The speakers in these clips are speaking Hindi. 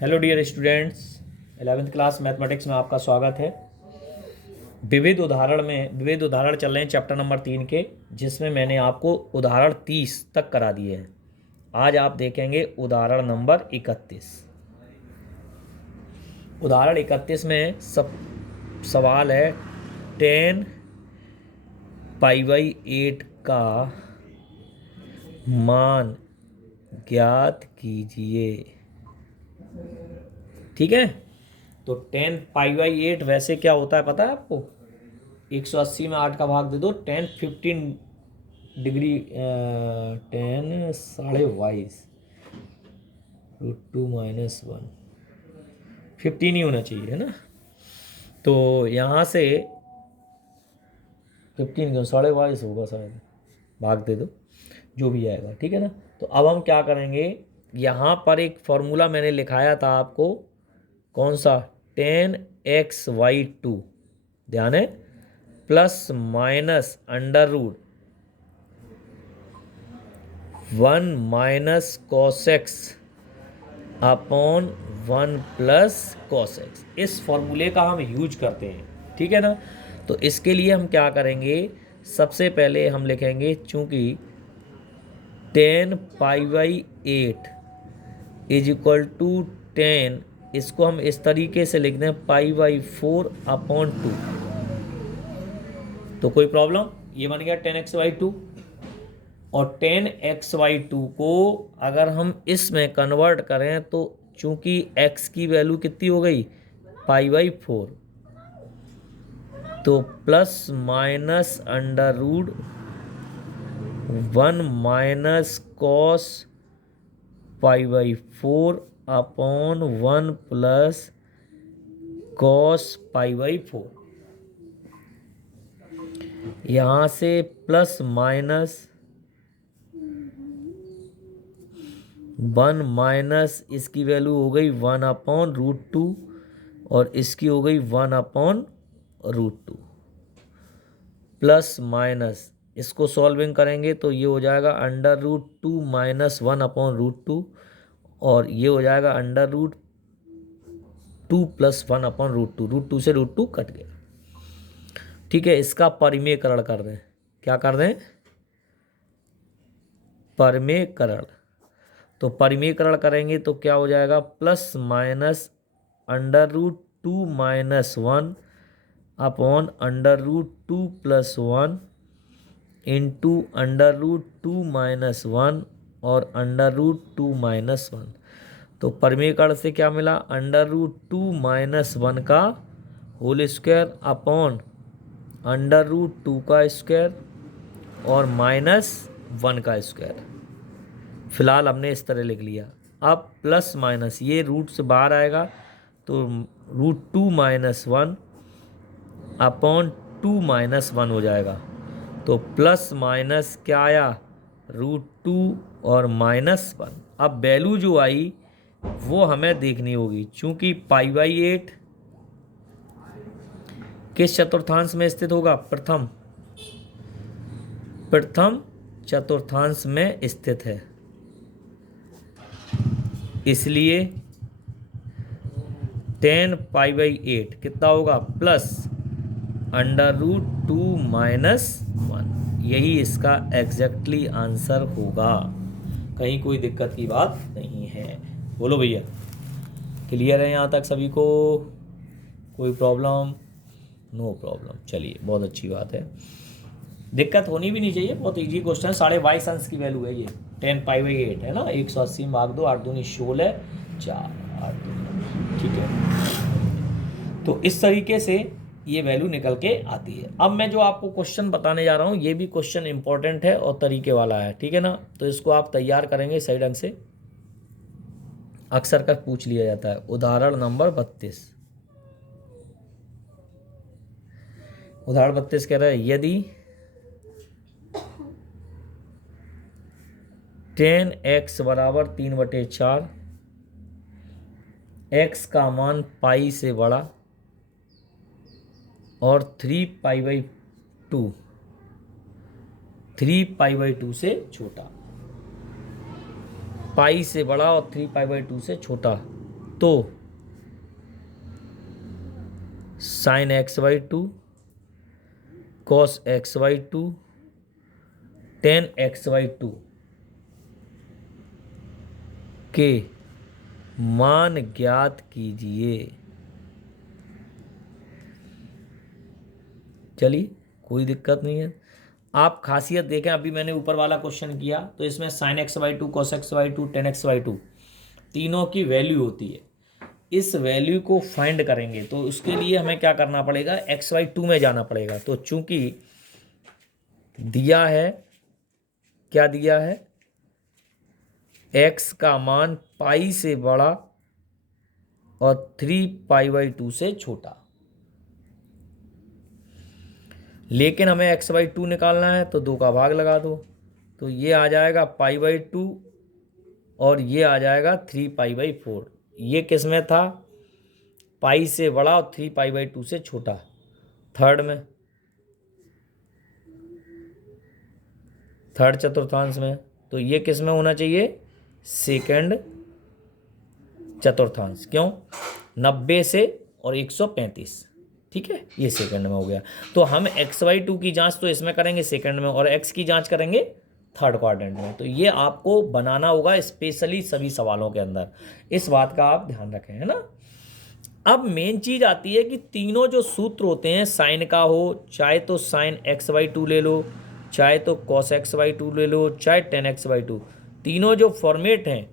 Hello dear students, 11th class mathematics में आपका स्वागत है। विविध उदाहरण चल रहे हैं चैप्टर नंबर 3 के, जिसमें मैंने आपको उदाहरण 30 तक करा दिए हैं। आज आप देखेंगे उदाहरण नंबर 31। उदाहरण 31 में सवाल है 10 पाई बाई 8 का मान ज्ञात कीजिए। ठीक है, तो 10 पाई बाई 8 वैसे क्या होता है पता है आपको? 180 में 8 का भाग दे दो, 10 15 डिग्री 10 साढ़े 22 √2 - 1 15 ही होना चाहिए, है ना। तो यहाँ से 15 क्यों, 22.5 होगा शायद, भाग दे दो जो भी आएगा, ठीक है ना। तो अब हम क्या करेंगे, यहाँ पर एक फॉर्मूला मैंने लिखाया था आपको, कौन सा? 10xy2, ध्यान है, plus minus under root 1 minus cos x upon 1 plus cos x. इस फॉर्मूले का हम यूज करते हैं, ठीक है ना। तो इसके लिए हम क्या करेंगे, सबसे पहले हम लिखेंगे, चूंकि 10 pi by 8 is equal to 10, इसको हम इस तरीके से लिख दें पाई बाई 4 अपॉन 2। तो कोई प्रॉब्लम, ये बन गया 10xy2। और 10xy2 को अगर हम इसमें कन्वर्ट करें तो चूंकि x की वैल्यू कितनी हो गई, पाई बाई 4, तो plus minus under root 1 minus cos pi by 4 upon 1 plus cos pi by 4। यहाँ से प्लस माइनस 1 माइनस इसकी वैल्यू हो गई 1 अपॉन √2 और इसकी हो गई 1 अपॉन √2, प्लस माइनस इसको सॉल्विंग करेंगे तो ये हो जाएगा अंडर रूट 2 माइनस 1 अपॉन √2 और ये हो जाएगा अंडर रूट 2 प्लस 1 अपॉन √2। √2 से √2 कट गया, ठीक है। इसका परिमेयकरण कर दें, क्या कर दें? परिमेयकरण। तो परिमेयकरण करेंगे तो क्या हो जाएगा, plus minus under root 2 minus 1 upon under root 2 plus 1 into under root 2 minus 1 और अंडर रूट 2 माइनस 1। तो परिमेयकरण से क्या मिला, अंडर रूट 2 माइनस 1 का whole square upon under root 2 का स्क्वायर और माइनस 1 का स्क्वायर। फिलहाल हमने इस तरह लिख लिया। अब प्लस माइनस ये रूट से बाहर आएगा तो √2 माइनस 1 अपॉन 2 माइनस 1 हो जाएगा। तो प्लस माइनस क्या आया, √2 और माइनस 1। अब वैल्यू जो आई वो हमें देखनी होगी, चूंकि पाई बाई 8 किस चतुर्थांश में स्थित होगा, प्रथम चतुर्थांश में स्थित है, इसलिए 10 पाई बाई 8 कितना होगा, प्लस अंडर रूट 2 माइनस 1। यही इसका एग्जैक्टली आंसर होगा, कहीं कोई दिक्कत की बात नहीं है। बोलो भैया, क्लियर है यहाँ तक सभी को? कोई प्रॉब्लम? नो प्रॉब्लम, चलिए बहुत अच्छी बात है, दिक्कत होनी भी नहीं चाहिए, बहुत इजी क्वेश्चन है। 22.5 अंश की वैल्यू है ये, 10 पाई बाई 8 है ना। 180 में भाग दो, 8 दूनी 16 4 8 दूनी, ठीक है। तो इस तरीके से ये वैल्यू निकल के आती है। अब मैं जो आपको क्वेश्चन बताने जा रहा हूँ ये भी क्वेश्चन इंपॉर्टेंट है और तरीके वाला है, ठीक है ना। तो इसको आप तैयार करेंगे सही ढंग से, अक्सर कर पूछ लिया जाता है। उदाहरण नंबर 32, उदाहरण 32 कह रहा है, यदि 10x बराबर 3/4, x का मान पाई से बड़ा और 3 पाई बाई 2 से छोटा, पाई से बड़ा और 3 पाई बाई 2 से छोटा, तो sign x by to, cos x by to, ten x by to के मान ज्ञात कीजिए। चलिए कोई दिक्कत नहीं है। आप खासियत देखें, अभी मैंने ऊपर वाला क्वेश्चन किया तो इसमें sign x by to, cos x by to, ten x by to तीनों की वैल्यू होती है। इस वैल्यू को फाइंड करेंगे तो उसके लिए हमें क्या करना पड़ेगा, एक्स बाई टू में जाना पड़ेगा। तो चूंकि दिया है, क्या दिया है, एक्स का मान पाई से बड़ा और 3π/2 से छोटा, लेकिन हमें एक्स बाई टू निकालना है तो 2 का भाग लगा दो, तो ये आ जाएगा π/2 और ये आ जाएगा 3π/4। ये किस में था, पाई से बड़ा और 3π/2 से छोटा, थर्ड में, थर्ड चतुर्थांश में। तो ये किस में होना चाहिए, सेकंड चतुर्थांश। क्यों, 90 से और 135, ठीक है, ये सेकंड में हो गया। तो हम एक्स बाई टू की जांच तो इसमें करेंगे सेकंड में, और एक्स की जांच करेंगे थर्ड क्वाड्रेंट में। तो ये आपको बनाना होगा स्पेशली सभी सवालों के अंदर, इस बात का आप ध्यान रखें, है ना। अब मेन चीज आती है कि तीनों जो सूत्र होते हैं साइन का हो, चाहे तो साइन एक्स बाई टू ले लो, चाहे तो कॉस एक्स बाई टू ले लो, चाहे टेन एक्स बाई टू, तीनों जो फॉर्मेट हैं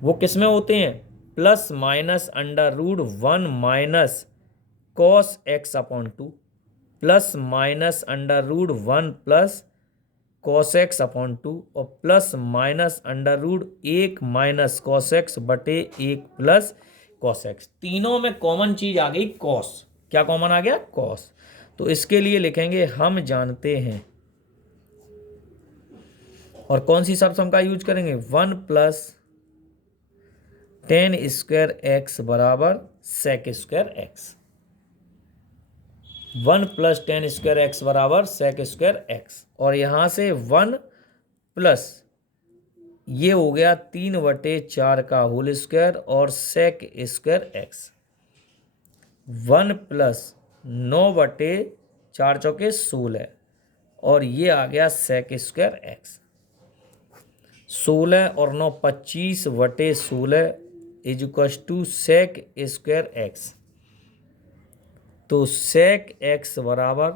वो किस में होते हैं, plus minus under root 1 minus cos x upon two, plus minus under root 1 plus cos x upon two, और plus minus under root 1 minus cos x बटे 1 प्लस कॉस एक्स। तीनों में कॉमन चीज आ गई कॉस। क्या कॉमन आ गया, कॉस। तो इसके लिए लिखेंगे हम जानते हैं, और कौन सी शर्त हम का यूज करेंगे, 1 प्लस टेन स्क्वायर एक्स बराबर sec square x, 1 plus tan square x बराबर सेक स्क्वायर एक्स, और यहां से 1 प्लस ये हो गया 3/4 का होल स्क्वायर और सेक स्क्वायर एक्स, 1 प्लस 9/4 चौके 16, और ये आ गया सेक स्क्वायर एक्स। 16 और 9 25/16 is equal to sec square x. तो सेक एक्स बराबर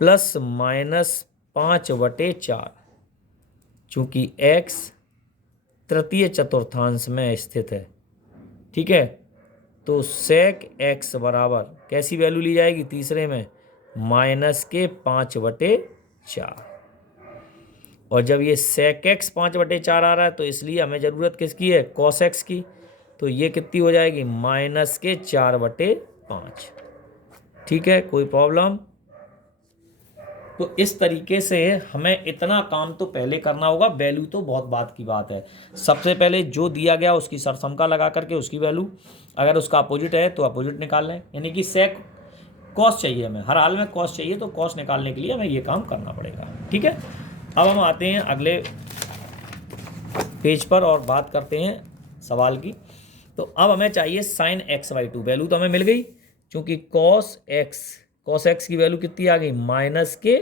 प्लस माइनस 5/4, चूंकि एक्स तृतीय चतुर्थांश में स्थित है, ठीक है। तो सेक एक्स बराबर कैसी वैल्यू ली जाएगी तीसरे में, माइनस के 5/4। और जब ये सेक एक्स 5/4 आ रहा है तो इसलिए हमें ज़रूरत किसकी है, कॉस एक्स की। तो ये कितनी हो जाएगी, माइनस के 4/5, ठीक है, कोई प्रॉब्लम। तो इस तरीके से हमें इतना काम तो पहले करना होगा, वैल्यू तो बहुत बात की बात है। सबसे पहले जो दिया गया उसकी सरसमका लगा करके उसकी वैल्यू, अगर उसका अपोजिट है तो अपोजिट निकाल लें, यानी कि सेक कॉस चाहिए हमें, हर हाल में कॉस चाहिए, तो कॉस निकालने के लिए हमें ये काम करना पड़ेगा, ठीक है। अब हम आते हैं अगले पेज पर और बात करते हैं सवाल की। तो अब हमें चाहिए sign x by to, value तो हमें मिल गई, क्योंकि कॉस एक्स की वैल्यू कितनी आ गई, माइनस के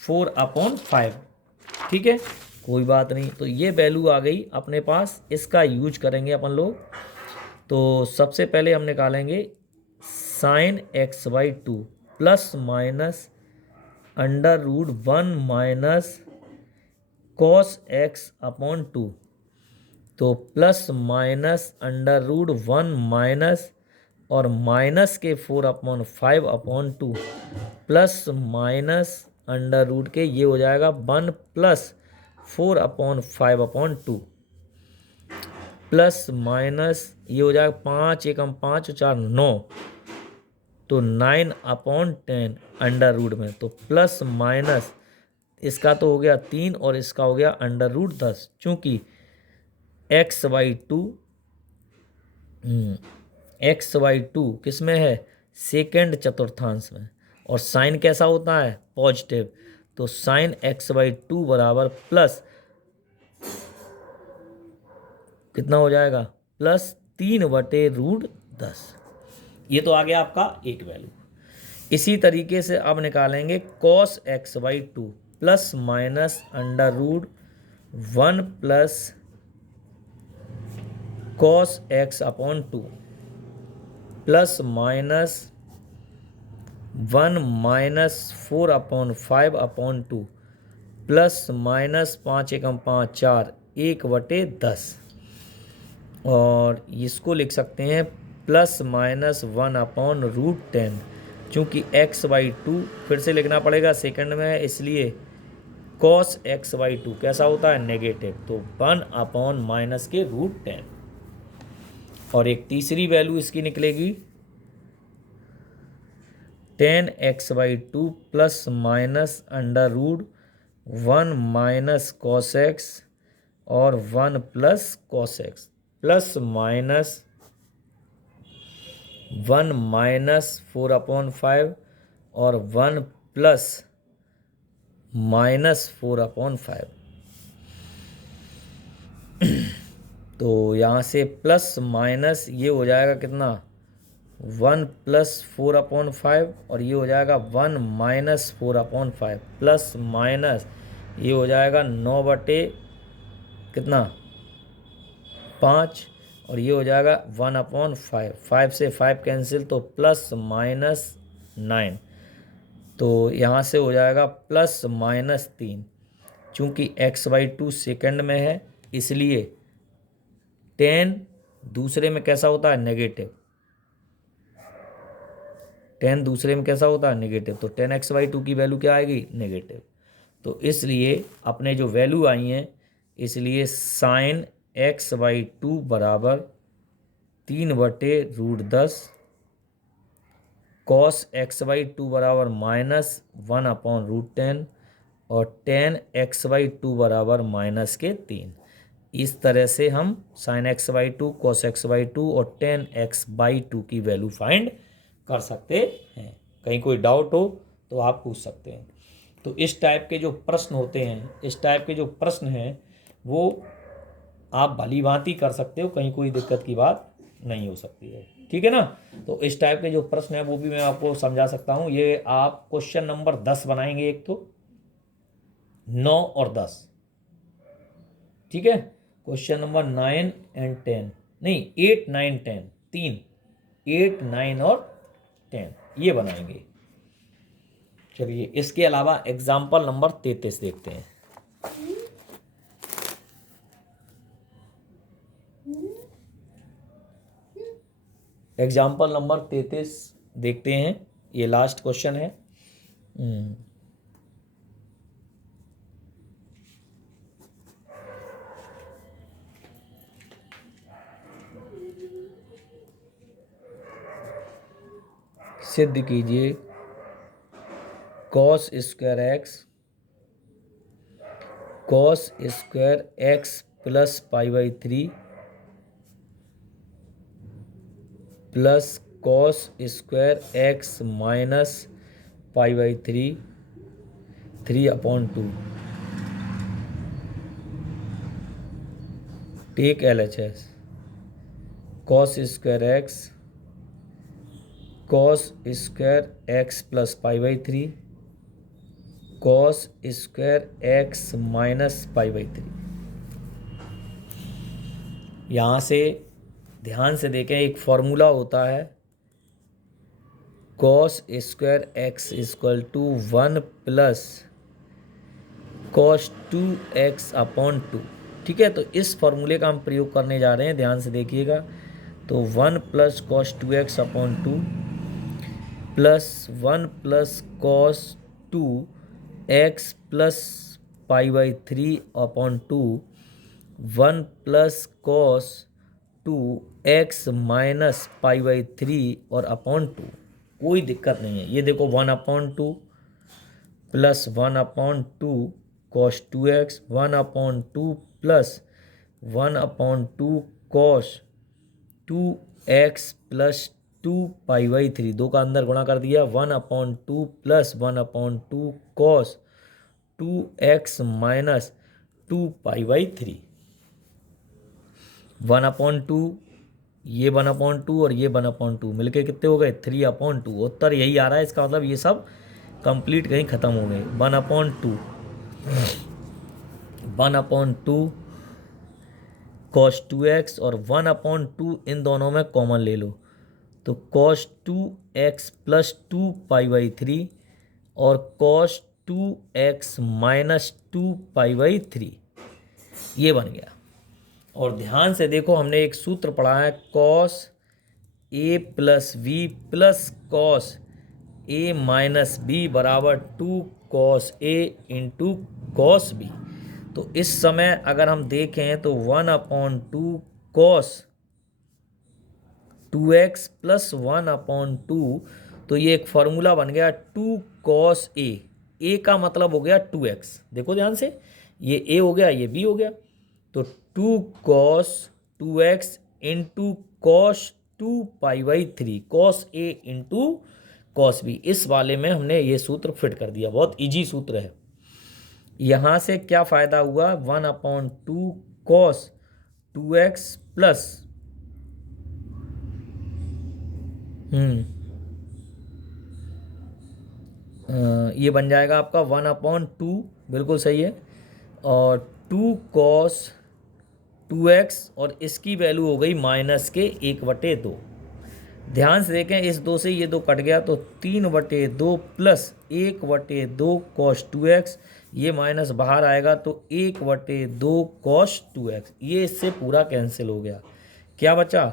4/5, ठीक है, कोई बात नहीं। तो ये वैल्यू आ गई अपने पास, इसका यूज करेंगे अपन लोग। तो सबसे पहले हम निकालेंगे sine x by two plus minus under root 1 minus cos x upon two. तो plus minus under root 1 minus और माइनस के 4/5/2 प्लस माइनस अंडर रूट के ये हो जाएगा 1 प्लस 4/5/2 प्लस माइनस ये हो जाएगा 5 एकम 5 4 9, तो 9/10 अंडर रूट में। तो प्लस माइनस इसका तो हो गया 3 और इसका हो गया अंडर रूट 10, चूंकि एक्स बाई टू किस में है, सेकेंड चतुर्थांश में, और साइन कैसा होता है, पॉजिटिव। तो साइन एक्स बाई टू बराबर प्लस कितना हो जाएगा, प्लस 3/√10। ये तो आ गया आपका एक वैल्यू। इसी तरीके से अब निकालेंगे cos x/2 plus minus √1 plus cos x/2 plus minus 1 minus 4/5/2 plus minus 5 एकम 5 4 1/10। और इसको लिख सकते हैं प्लस माइनस 1/√10। चूँकि x/2 फिर से लिखना पड़ेगा, सेकंड में है इसलिए cos x/2 कैसा होता है, नेगेटिव, तो 1/-10। और एक तीसरी वैल्यू इसकी निकलेगी tan x/2 plus minus √1 minus cos x और 1 plus cos x plus minus 1 minus 4/5 और 1 प्लस माइनस 4/5। तो यहाँ से प्लस माइनस ये हो जाएगा कितना, 1 प्लस 4/5 और ये हो जाएगा 1 माइनस 4/5 प्लस माइनस ये हो जाएगा 9 कितना 5 और ये हो जाएगा 1/5। 5 से 5 कैंसिल तो प्लस माइनस 9। तो यहाँ से हो जाएगा प्लस माइनस 3। चूँकि x/2 सेकंड में है इसलिए tan दूसरे में कैसा होता है, नेगेटिव। tan दूसरे में कैसा होता है, नेगेटिव। तो tan x/2 की वैल्यू क्या आएगी, नेगेटिव। तो इसलिए अपने जो वैल्यू आई हैं, इसलिए साइन x/2 बराबर 3/√10, cos x/2 बराबर माइनस 1/√10 और tan x/2 बराबर माइनस के 3। इस तरह से हम sin x/2, cos x/2 और tan x/2 की वैल्यू फाइंड कर सकते हैं। कहीं कोई डाउट हो तो आप पूछ सकते हैं। तो इस टाइप के जो प्रश्न होते हैं, वो आप भली भांति कर सकते हो, कहीं कोई दिक्कत की बात नहीं हो सकती है। ठीक है ना। तो इस टाइप के जो प्रश्न है वो भी मैं आपको समझा सकता हूँ। ये आप क्वेश्चन नंबर 10 बनाएंगे, एक तो 9 और 10। ठीक है, क्वेश्चन नंबर 9 एंड 10, नहीं 8 9 10, 3, 8 9 और 10 ये बनाएंगे। चलिए इसके अलावा एग्जाम्पल नंबर 33 देखते हैं। एग्जाम्पल नंबर 33 देखते हैं, ये लास्ट क्वेश्चन है। सिद्ध कीजिए cos स्क्वायर x प्लस π/3 प्लस cos square x minus π/3 3/2 take LHS। cos square x plus π/3 cos square x minus π/3। यहाँ से ध्यान से देखें, एक फॉर्मूला होता है cos square x equal to 1 plus cos 2x/2। ठीक है, तो इस फॉर्मूले का हम प्रयोग करने जा रहे हैं, ध्यान से देखिएगा। तो 1 plus cos 2x/2 plus 1 plus cos 2x plus π/3/2 1 plus cos 2x minus π/3 और /2। कोई दिक्कत नहीं है। ये देखो 1/2 plus 1/2 cos 2x, 1/2 plus 1/2 cos 2x plus 2 π/3, दो का अंदर गुणा कर दिया, 1/2 प्लस 1/2 cos 2x माइनस 2 π/3। 1/2 ये 1/2 और ये 1/2 मिलके कितने हो गए 3/2। उत्तर यही आ रहा है, इसका मतलब ये सब कंप्लीट कहीं ख़त्म हो गए। 1/2 1/2 cos 2x और 1/2 इन दोनों में कॉमन ले लो तो cos 2x प्लस 2π/3 और cos 2x माइनस 2π/3 ये बन गया। और ध्यान से देखो, हमने एक सूत्र पढ़ा है cos a plus v plus cos a minus b बराबर 2 cos a into cos b। तो इस समय अगर हम देखें तो 1/2 cos 2x प्लस 1/2, तो ये एक फॉर्मूला बन गया 2 cos a का मतलब हो गया 2x। देखो ध्यान से, ये a हो गया, ये b हो गया, तो 2 cos 2x into cos 2π/3 cos a into cos b। इस वाले में हमने ये सूत्र फिट कर दिया, बहुत इजी सूत्र है। यहाँ से क्या फ़ायदा हुआ, 1/2 cos 2x प्लस ये बन जाएगा आपका 1/2, बिल्कुल सही है, और 2 cos 2x और इसकी वैल्यू हो गई माइनस के 1/2। ध्यान से देखें, इस 2 से ये 2 कट गया तो 3/2 प्लस 1/2 cos 2x, ये माइनस बाहर आएगा तो 1/2 cos 2x, ये इससे पूरा कैंसिल हो गया। क्या बचा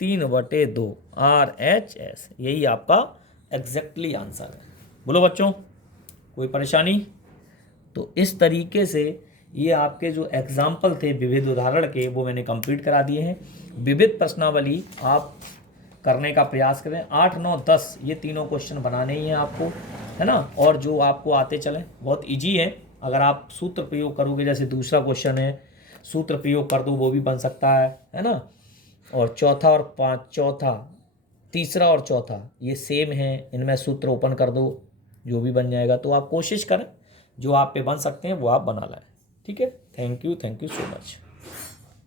3/2 RHS। यही आपका एग्जैक्टली आंसर है। बोलो बच्चों, कोई परेशानी? तो इस तरीके से ये आपके जो एग्जाम्पल थे विविध उदाहरण के, वो मैंने कंप्लीट करा दिए हैं। विविध प्रश्नावली आप करने का प्रयास करें। 8, 9, 10 ये तीनों क्वेश्चन बनाने ही हैं आपको, है ना। और जो आपको आते चलें, बहुत इजी है। अगर आप सूत्र प्रयोग करोगे, जैसे दूसरा क्वेश्चन है सूत्र प्रयोग कर दो, वो भी बन सकता है ना। और चौथा और चौथा, तीसरा और चौथा ये सेम है, इनमें सूत्र ओपन कर दो, जो भी बन जाएगा। तो आप कोशिश करें जो आप पे बन सकते हैं वो आप बना लाएं। ठीक है, थैंक यू सो मच।